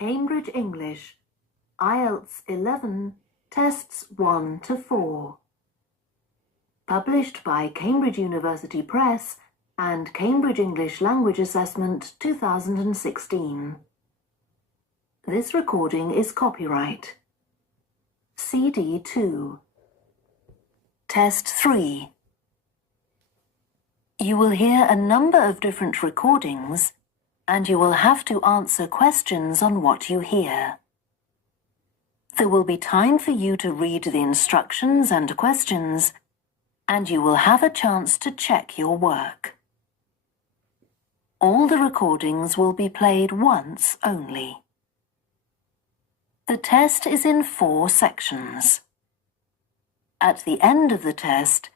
Cambridge English, IELTS 11, Tests 1 to 4. Published by Cambridge University Press and Cambridge English Language Assessment 2016. This recording is copyright. CD 2. Test 3. You will hear a number of different recordings, and you will have to answer questions on what you hear. There will be time for you to read the instructions and questions, and you will have a chance to check your work. All the recordings will be played once only. The test is in 4 sections. At the end of the test,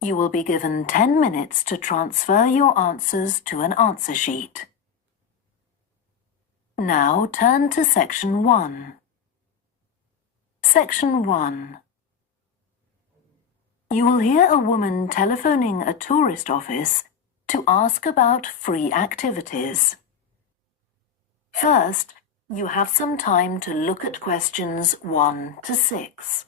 you will be given 10 minutes to transfer your answers to an answer sheet. Now turn to Section 1. Section 1. You will hear a woman telephoning a tourist office to ask about free activities. First, you have some time to look at questions 1 to 6.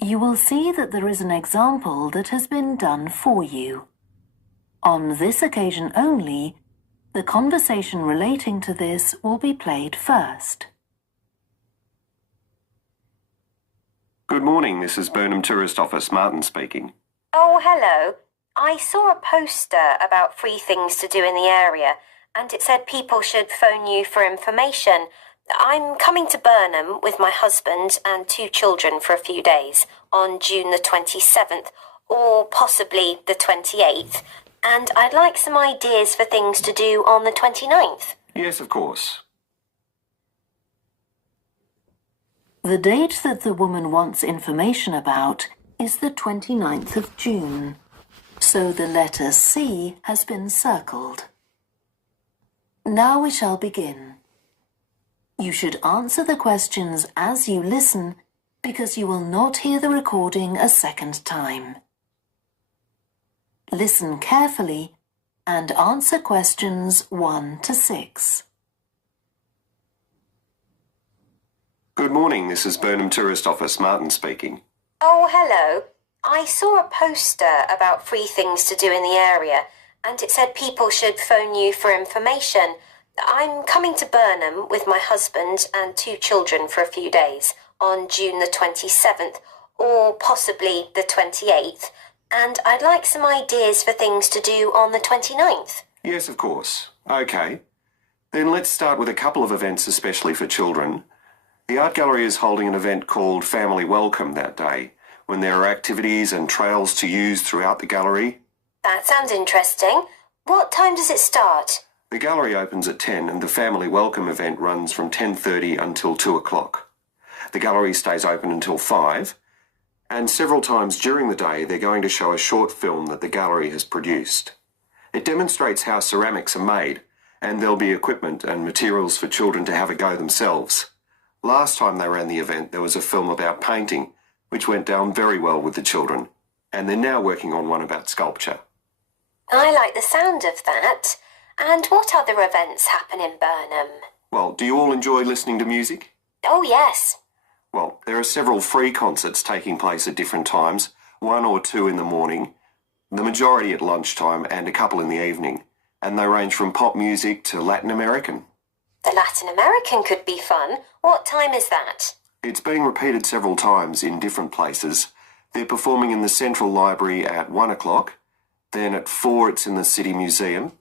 You will see that there is an example that has been done for you. On this occasion only, the conversation relating to this will be played first. Good morning, this is Burnham Tourist Office, Martin speaking. Oh, hello. I saw a poster about free things to do in the area, and it said people should phone you for information. I'm coming to Burnham with my husband and 2 children for a few days on June the 27th, or possibly the 28th, and I'd like some ideas for things to do on the 29th. Yes, of course. The date that the woman wants information about is the 29th of June, so the letter C has been circled. Now we shall begin. You should answer the questions as you listen, because you will not hear the recording a second time. Listen carefully and answer questions 1 to 6. Good morning, this is Burnham Tourist Office, Martin speaking. Oh, hello. I saw a poster about free things to do in the area, and it said people should phone you for information. I'm coming to Burnham with my husband and 2 children for a few days on June the 27th, or possibly the 28th, and I'd like some ideas for things to do on the 29th. Yes, of course. Okay. Then let's start with a couple of events especially for children. The art gallery is holding an event called Family Welcome that day, when there are activities and trails to use throughout the gallery. That sounds interesting. What time does it start? The gallery opens at 10 and the Family Welcome event runs from 10:30 until 2 o'clock. The gallery stays open until 5, and several times during the day they're going to show a short film that the gallery has produced. It demonstrates how ceramics are made, and there'll be equipment and materials for children to have a go themselves. Last time they ran the event there was a film about painting, which went down very well with the children, and they're now working on one about sculpture. I like the sound of that. And what other events happen in Burnham? Well, do you all enjoy listening to music? Oh, yes. Well, there are several free concerts taking place at different times, 1 or 2 in the morning, the majority at lunchtime and a couple in the evening, and they range from pop music to Latin American. The Latin American could be fun. What time is that? It's being repeated several times in different places. They're performing in the Central Library at 1 o'clock, then at 4 it's in the City Museum,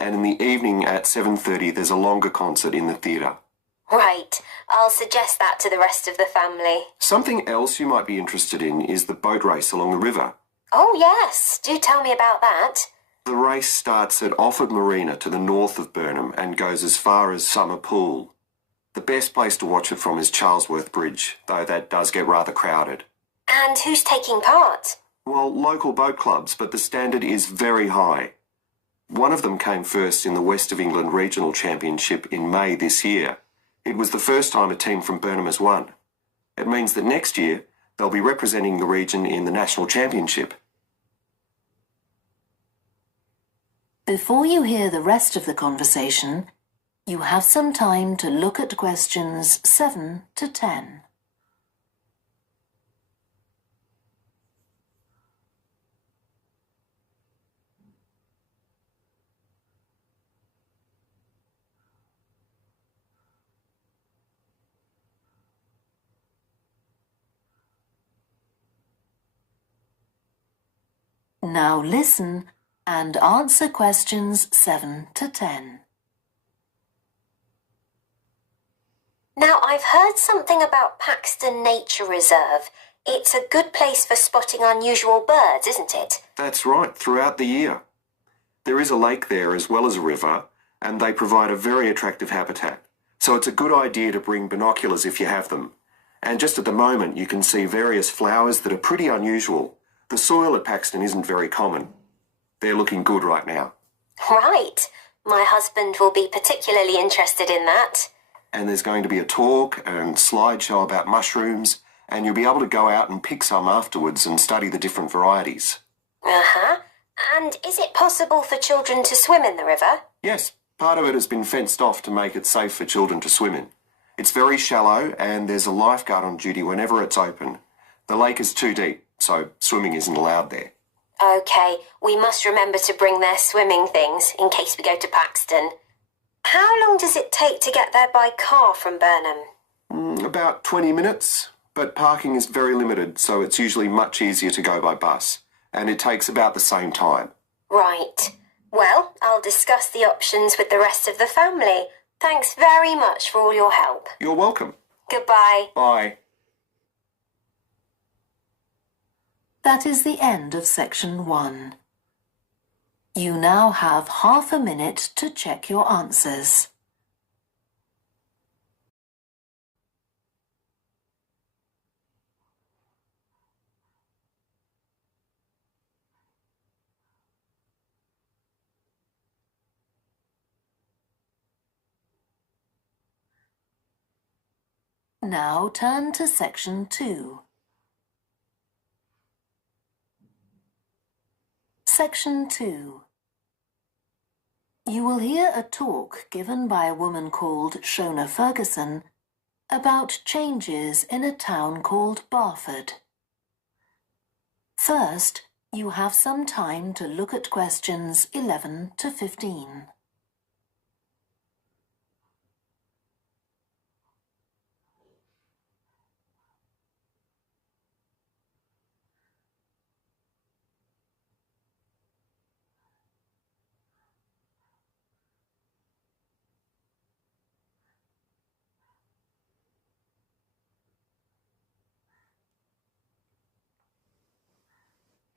and in the evening at 7:30 there's a longer concert in the theatre. Right. I'll suggest that to the rest of the family. Something else you might be interested in is the boat race along the river. Oh, yes. Do tell me about that. The race starts at Offord Marina to the north of Burnham and goes as far as Summer Pool. The best place to watch it from is Charlesworth Bridge, though that does get rather crowded. And who's taking part? Well, local boat clubs, but the standard is very high. One of them came first in the West of England Regional Championship in May this year. It was the first time a team from Burnham has won. It means that next year they'll be representing the region in the National Championship. Before you hear the rest of the conversation, you have some time to look at questions 7 to 10. Now listen and answer questions 7 to 10. Now, I've heard something about Paxton Nature Reserve. It's a good place for spotting unusual birds, isn't it? That's right, throughout the year. There is a lake there as well as a river, and they provide a very attractive habitat. So it's a good idea to bring binoculars if you have them. And just at the moment you can see various flowers that are pretty unusual. The soil at Paxton isn't very common. They're looking good right now. Right. My husband will be particularly interested in that. And there's going to be a talk and slideshow about mushrooms, and you'll be able to go out and pick some afterwards and study the different varieties. Uh-huh. And is it possible for children to swim in the river? Yes, part of it has been fenced off to make it safe for children to swim in. It's very shallow, and there's a lifeguard on duty whenever it's open. The lake is too deep, so swimming isn't allowed there. OK, we must remember to bring their swimming things in case we go to Paxton. How long does it take to get there by car from Burnham? About 20 minutes, but parking is very limited, so it's usually much easier to go by bus, and it takes about the same time. Right. Well, I'll discuss the options with the rest of the family. Thanks very much for all your help. You're welcome. Goodbye. Bye. That is the end of section 1. You now have half a minute to check your answers. Now turn to section 2. Section 2. You will hear a talk given by a woman called Shona Ferguson about changes in a town called Barford. First, you have some time to look at questions 11 to 15.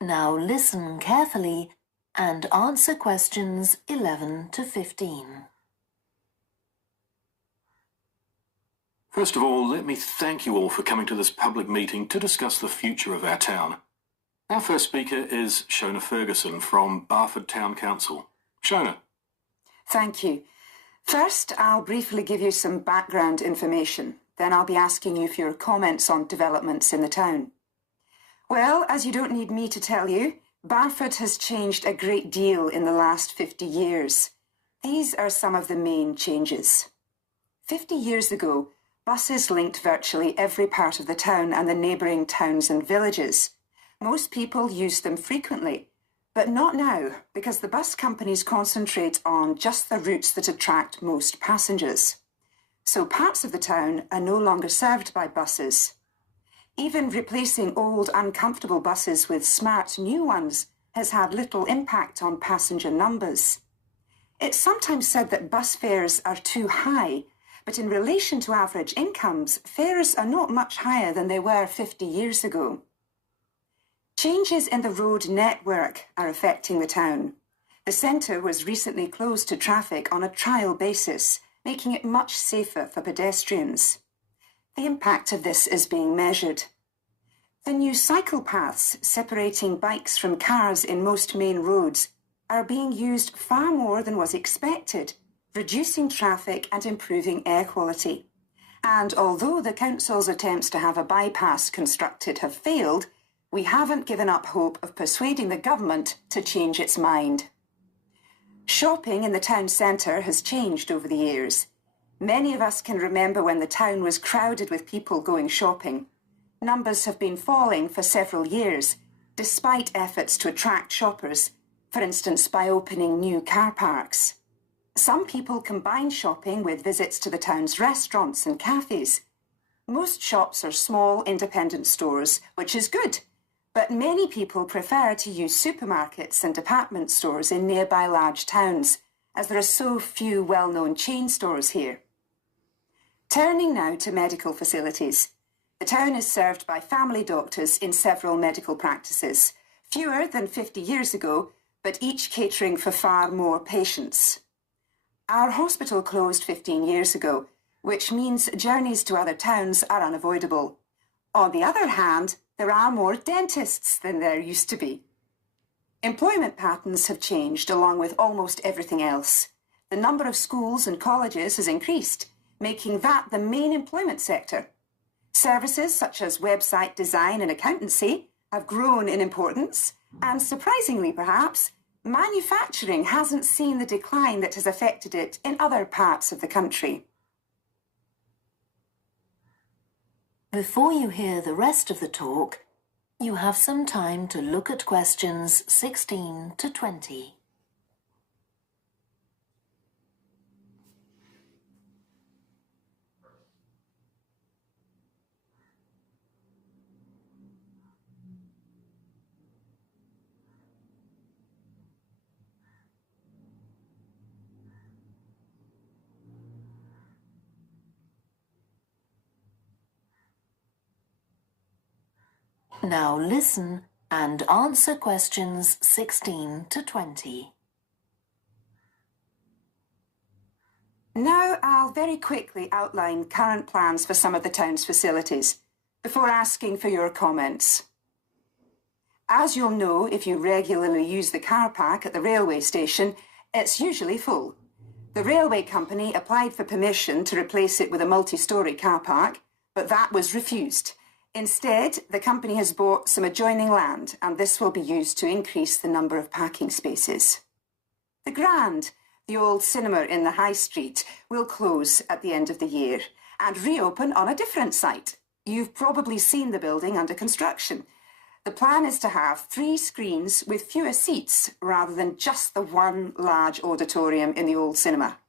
Now listen carefully and answer questions 11 to 15. First of all, let me thank you all for coming to this public meeting to discuss the future of our town. Our first speaker is Shona Ferguson from Barford Town Council. Shona. Thank you. First, I'll briefly give you some background information. Then I'll be asking you for your comments on developments in the town. Well, as you don't need me to tell you, Barford has changed a great deal in the last 50 years. These are some of the main changes. 50 years ago, buses linked virtually every part of the town and the neighbouring towns and villages. Most people used them frequently, but not now, because the bus companies concentrate on just the routes that attract most passengers. So parts of the town are no longer served by buses. Even replacing old, uncomfortable buses with smart new ones has had little impact on passenger numbers. It's sometimes said that bus fares are too high, but in relation to average incomes, fares are not much higher than they were 50 years ago. Changes in the road network are affecting the town. The centre was recently closed to traffic on a trial basis, making it much safer for pedestrians. The impact of this is being measured. The new cycle paths separating bikes from cars in most main roads are being used far more than was expected, reducing traffic and improving air quality. And although the council's attempts to have a bypass constructed have failed, we haven't given up hope of persuading the government to change its mind. Shopping in the town centre has changed over the years. Many of us can remember when the town was crowded with people going shopping. Numbers have been falling for several years, despite efforts to attract shoppers, for instance by opening new car parks. Some people combine shopping with visits to the town's restaurants and cafes. Most shops are small independent stores, which is good, but many people prefer to use supermarkets and department stores in nearby large towns, as there are so few well-known chain stores here. Turning now to medical facilities. The town is served by family doctors in several medical practices, fewer than 50 years ago, but each catering for far more patients. Our hospital closed 15 years ago, which means journeys to other towns are unavoidable. On the other hand, there are more dentists than there used to be. Employment patterns have changed along with almost everything else. The number of schools and colleges has increased, making that the main employment sector. Services such as website design and accountancy have grown in importance, and surprisingly perhaps, manufacturing hasn't seen the decline that has affected it in other parts of the country. Before you hear the rest of the talk, you have some time to look at questions 16 to 20. Now listen and answer questions 16 to 20. Now I'll very quickly outline current plans for some of the town's facilities, before asking for your comments. As you'll know if you regularly use the car park at the railway station, it's usually full. The railway company applied for permission to replace it with a multi-storey car park, but that was refused. Instead, the company has bought some adjoining land, and this will be used to increase the number of parking spaces. The Grand, the old cinema in the High Street, will close at the end of the year and reopen on a different site. You've probably seen the building under construction. The plan is to have 3 screens with fewer seats rather than just the one large auditorium in the old cinema.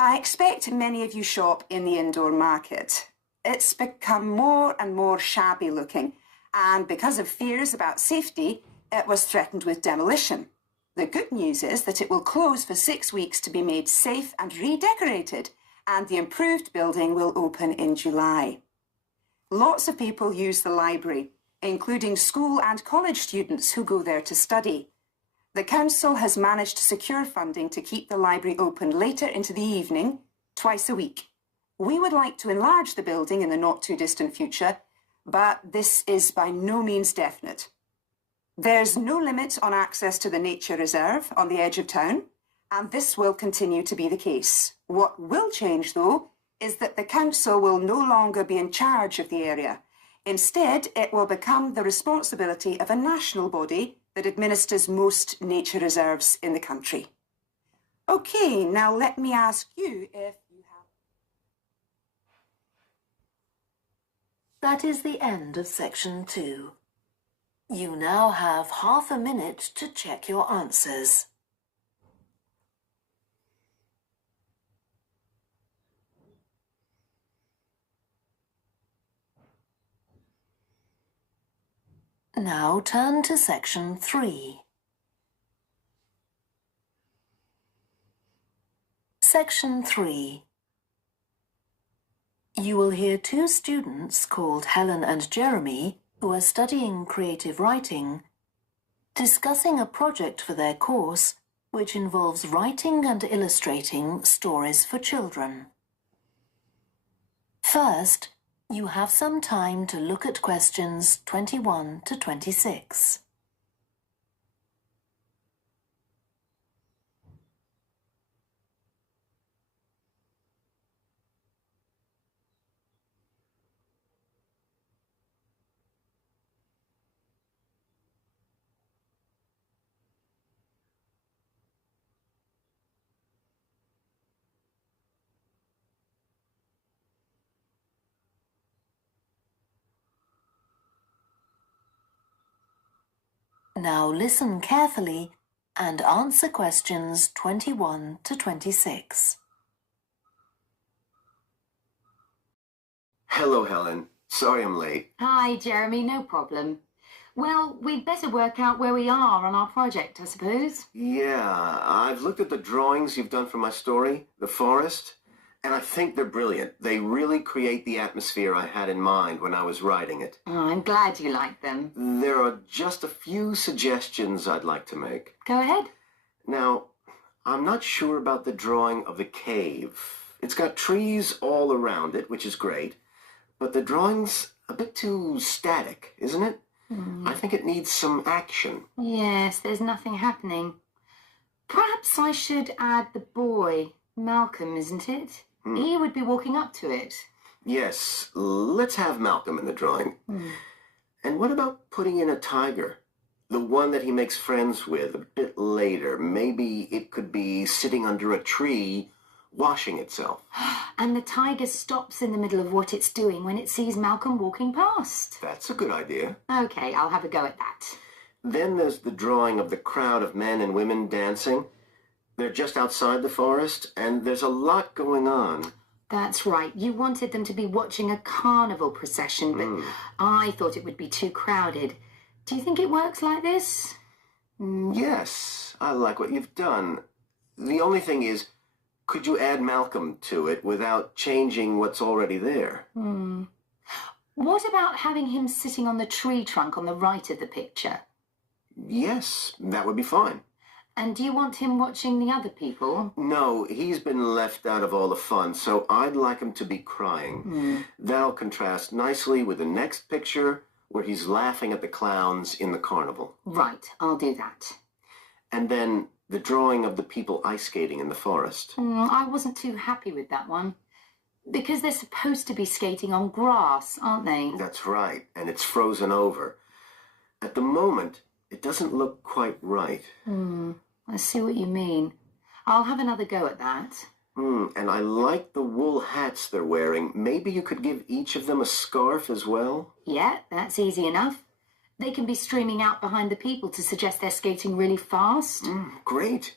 I expect many of you shop in the indoor market. It's become more and more shabby looking, and because of fears about safety, it was threatened with demolition. The good news is that it will close for 6 weeks to be made safe and redecorated, and the improved building will open in July. Lots of people use the library, including school and college students who go there to study. The council has managed to secure funding to keep the library open later into the evening, twice a week. We would like to enlarge the building in the not-too-distant future, but this is by no means definite. There's no limit on access to the nature reserve on the edge of town, and this will continue to be the case. What will change, though, is that the council will no longer be in charge of the area. Instead, it will become the responsibility of a national body that administers most nature reserves in the country. OK, now let me ask you if you have... That is the end of section 2. You now have half a minute to check your answers. Now turn to section 3. Section 3. You will hear 2 students called Helen and Jeremy, who are studying creative writing, discussing a project for their course which involves writing and illustrating stories for children. First, you have some time to look at questions 21 to 26. Now listen carefully and answer questions 21 to 26. Hello, Helen. Sorry I'm late. Hi, Jeremy, no problem. Well, we'd better work out where we are on our project, I suppose. Yeah, I've looked at the drawings you've done for my story, The Forest, and I think they're brilliant. They really create the atmosphere I had in mind when I was writing it. Oh, I'm glad you like them. There are just a few suggestions I'd like to make. Go ahead. Now, I'm not sure about the drawing of the cave. It's got trees all around it, which is great, but the drawing's a bit too static, isn't it? I think it needs some action. Yes, there's nothing happening. Perhaps I should add the boy, Malcolm, isn't it? He would be walking up to it. Yes, let's have Malcolm in the drawing. And what about putting in a tiger? The one that he makes friends with a bit later. Maybe it could be sitting under a tree, washing itself. And the tiger stops in the middle of what it's doing when it sees Malcolm walking past. That's a good idea. Okay, I'll have a go at that. Then there's the drawing of the crowd of men and women dancing. They're just outside the forest, and there's a lot going on. That's right. You wanted them to be watching a carnival procession, but I thought it would be too crowded. Do you think it works like this? Yes, I like what you've done. The only thing is, could you add Malcolm to it without changing what's already there? What about having him sitting on the tree trunk on the right of the picture? Yes, that would be fine. And do you want him watching the other people? No, he's been left out of all the fun, so I'd like him to be crying. That'll contrast nicely with the next picture where he's laughing at the clowns in the carnival. Right, I'll do that. And then the drawing of the people ice skating in the forest. I wasn't too happy with that one. Because they're supposed to be skating on grass, aren't they? That's right, and it's frozen over. At the moment, it doesn't look quite right. I see what you mean. I'll have another go at that. And I like the wool hats they're wearing. Maybe you could give each of them a scarf as well? Yeah, that's easy enough. They can be streaming out behind the people to suggest they're skating really fast. Great.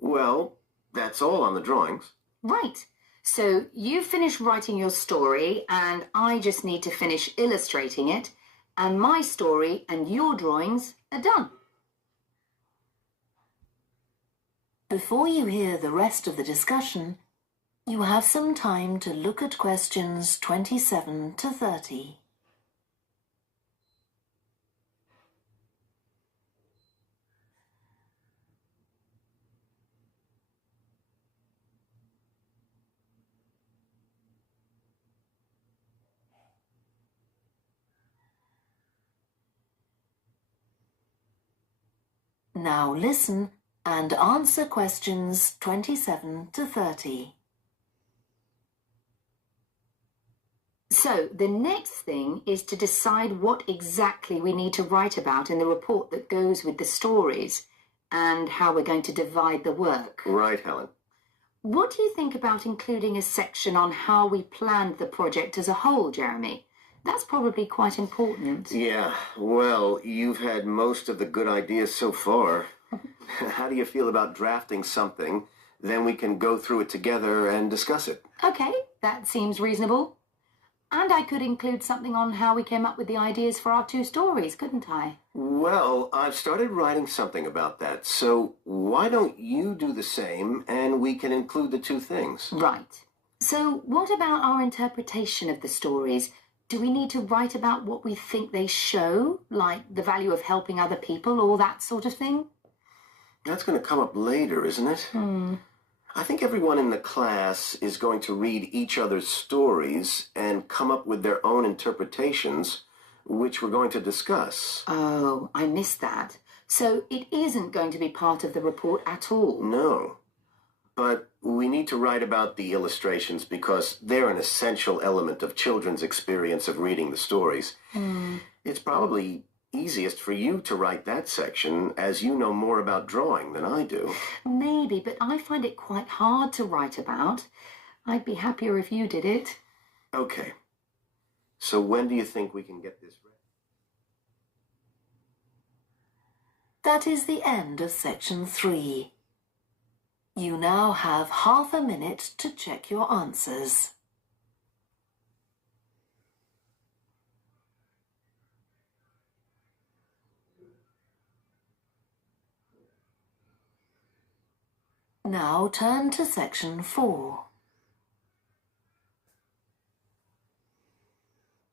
Well, that's all on the drawings. Right. So you finish writing your story, and I just need to finish illustrating it, and my story and your drawings are done. Before you hear the rest of the discussion, you have some time to look at questions 27 to 30. Now listen and answer questions 27 to 30. So the next thing is to decide what exactly we need to write about in the report that goes with the stories and how we're going to divide the work. Right, Helen. What do you think about including a section on how we planned the project as a whole, Jeremy? That's probably quite important. Yeah, well, you've had most of the good ideas so far. How do you feel about drafting something? Then we can go through it together and discuss it. Okay, that seems reasonable. And I could include something on how we came up with the ideas for our two stories, couldn't I? Well, I've started writing something about that, so why don't you do the same and we can include the two things? Right. So what about our interpretation of the stories? Do we need to write about what we think they show, like the value of helping other people or that sort of thing? That's going to come up later, isn't it? I think everyone in the class is going to read each other's stories and come up with their own interpretations, which we're going to discuss. Oh, I missed that. So it isn't going to be part of the report at all? No. But we need to write about the illustrations because they're an essential element of children's experience of reading the stories. It's probably easiest for you to write that section, as you know more about drawing than I do. Maybe, but I find it quite hard to write about. I'd be happier if you did it. Okay. So when do you think we can get this ready? That is the end of section 3. You now have half a minute to check your answers. Now turn to section 4.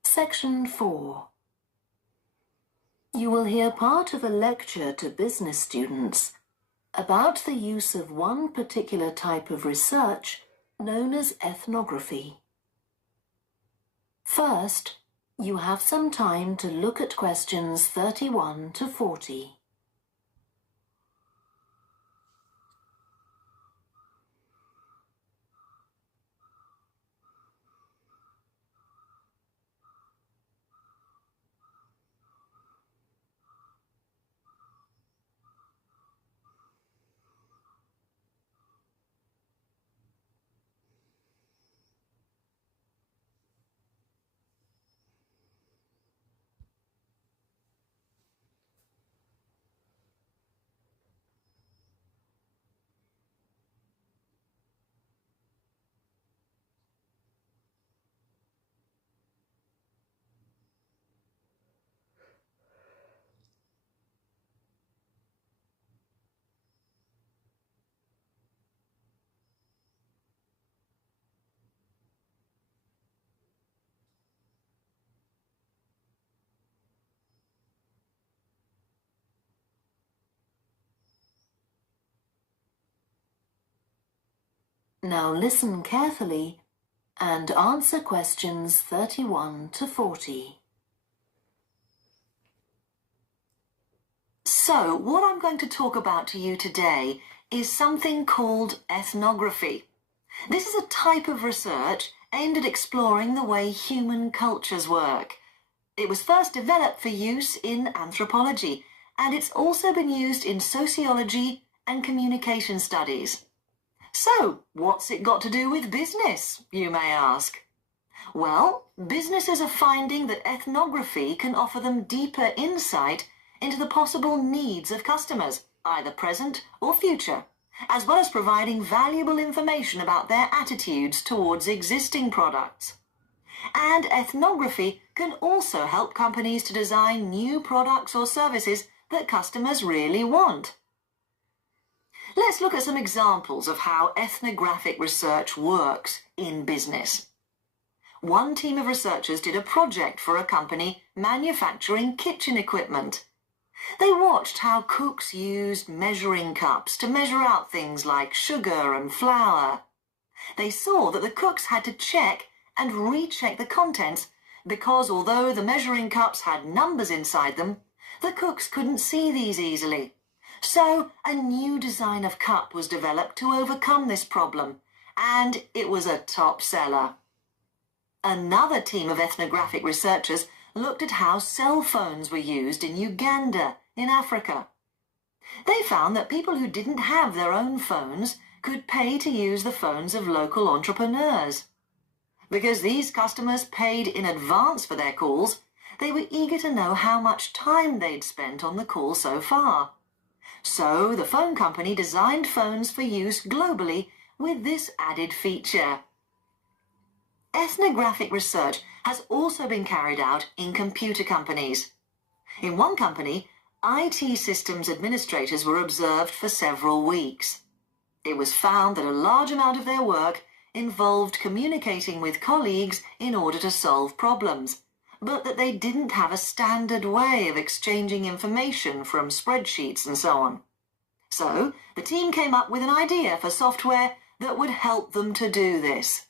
Section 4. You will hear part of a lecture to business students about the use of one particular type of research known as ethnography. First, you have some time to look at questions 31 to 40. Now listen carefully and answer questions 31 to 40. So, what I'm going to talk about to you today is something called ethnography. This is a type of research aimed at exploring the way human cultures work. It was first developed for use in anthropology, and it's also been used in sociology and communication studies. So, what's it got to do with business, you may ask? Well, businesses are finding that ethnography can offer them deeper insight into the possible needs of customers, either present or future, as well as providing valuable information about their attitudes towards existing products. And ethnography can also help companies to design new products or services that customers really want. Let's look at some examples of how ethnographic research works in business. One team of researchers did a project for a company manufacturing kitchen equipment. They watched how cooks used measuring cups to measure out things like sugar and flour. They saw that the cooks had to check and recheck the contents because although the measuring cups had numbers inside them, the cooks couldn't see these easily. So a new design of cup was developed to overcome this problem, and it was a top seller. Another team of ethnographic researchers looked at how cell phones were used in Uganda, in Africa. They found that people who didn't have their own phones could pay to use the phones of local entrepreneurs. Because these customers paid in advance for their calls, they were eager to know how much time they'd spent on the call so far. So the phone company designed phones for use globally with this added feature. Ethnographic research has also been carried out in computer companies. In one company, IT systems administrators were observed for several weeks. It was found that a large amount of their work involved communicating with colleagues in order to solve problems, but that they didn't have a standard way of exchanging information from spreadsheets and so on. So the team came up with an idea for software that would help them to do this.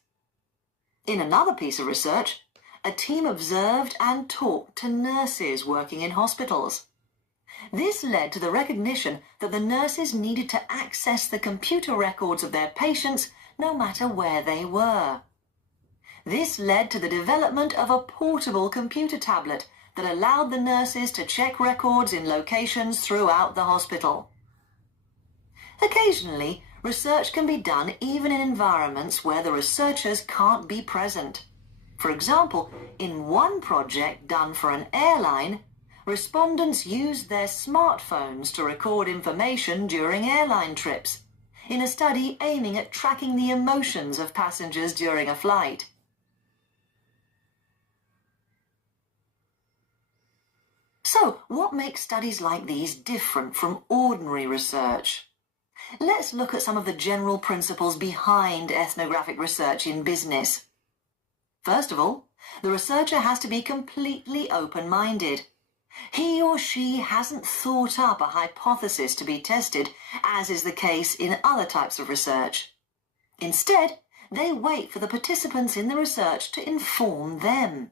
In another piece of research, a team observed and talked to nurses working in hospitals. This led to the recognition that the nurses needed to access the computer records of their patients no matter where they were. This led to the development of a portable computer tablet that allowed the nurses to check records in locations throughout the hospital. Occasionally, research can be done even in environments where the researchers can't be present. For example, in one project done for an airline, respondents used their smartphones to record information during airline trips, in a study aiming at tracking the emotions of passengers during a flight. So, what makes studies like these different from ordinary research? Let's look at some of the general principles behind ethnographic research in business. First of all, the researcher has to be completely open-minded. He or she hasn't thought up a hypothesis to be tested, as is the case in other types of research. Instead, they wait for the participants in the research to inform them.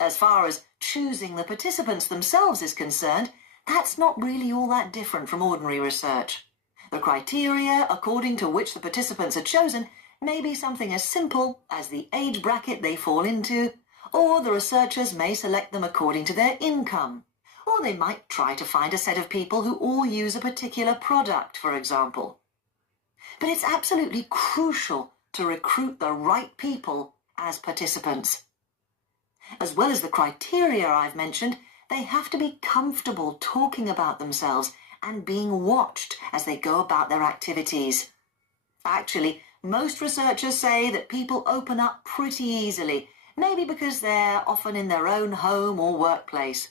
As far as choosing the participants themselves is concerned, that's not really all that different from ordinary research. The criteria according to which the participants are chosen may be something as simple as the age bracket they fall into, or the researchers may select them according to their income, or they might try to find a set of people who all use a particular product, for example. But it's absolutely crucial to recruit the right people as participants. As well as the criteria I've mentioned, they have to be comfortable talking about themselves and being watched as they go about their activities. Actually, most researchers say that people open up pretty easily, maybe because they're often in their own home or workplace.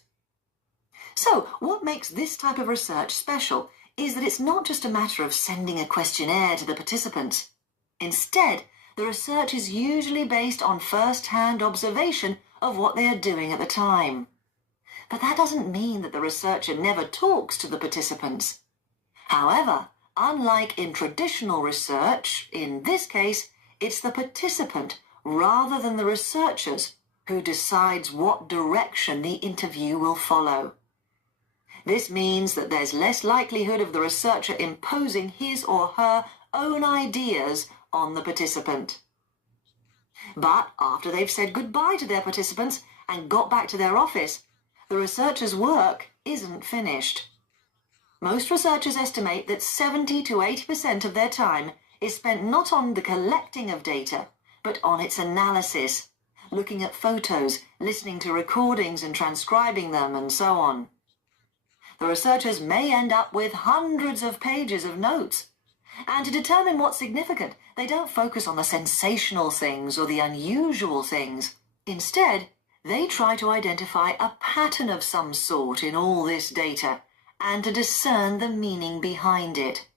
So, what makes this type of research special is that it's not just a matter of sending a questionnaire to the participants. Instead, the research is usually based on first-hand observation of what they are doing at the time. But that doesn't mean that the researcher never talks to the participants. However, unlike in traditional research, in this case, it's the participant rather than the researchers who decides what direction the interview will follow. This means that there's less likelihood of the researcher imposing his or her own ideas on the participant. But after they've said goodbye to their participants and got back to their office, the researcher's work isn't finished. Most researchers estimate that 70 to 80% of their time is spent not on the collecting of data, but on its analysis, looking at photos, listening to recordings and transcribing them, and so on. The researchers may end up with hundreds of pages of notes. And to determine what's significant, they don't focus on the sensational things or the unusual things. Instead, they try to identify a pattern of some sort in all this data and to discern the meaning behind it.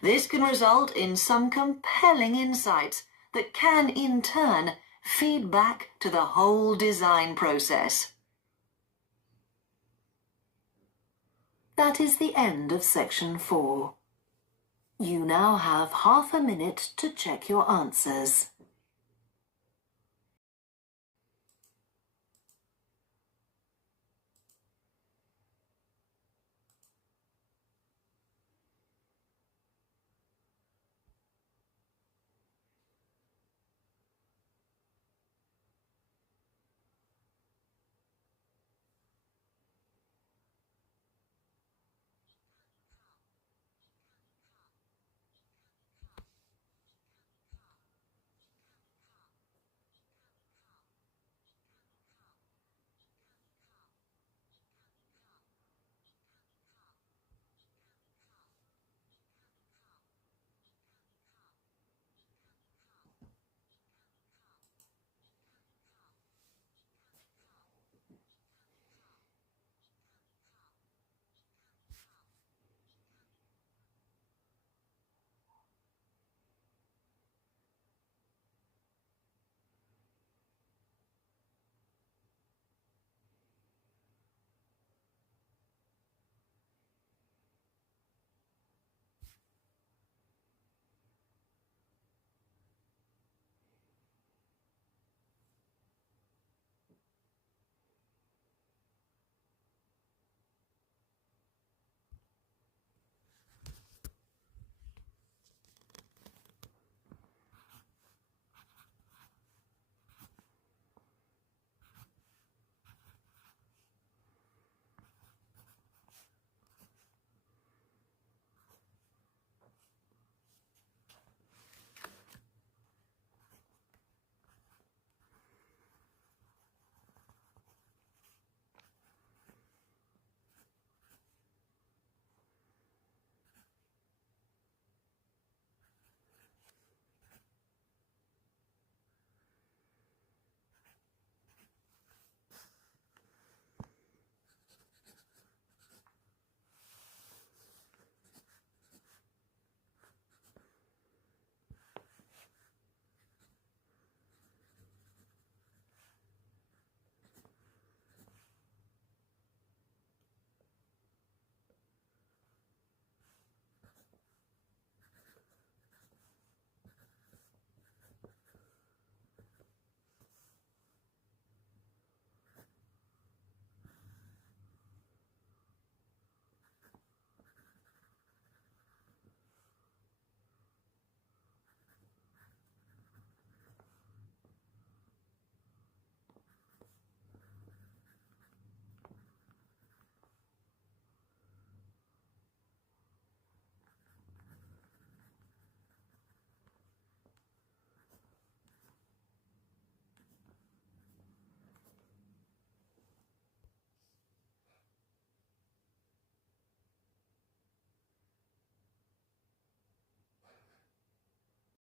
This can result in some compelling insights that can, in turn, feed back to the whole design process. That is the end of section 4. You now have half a minute to check your answers.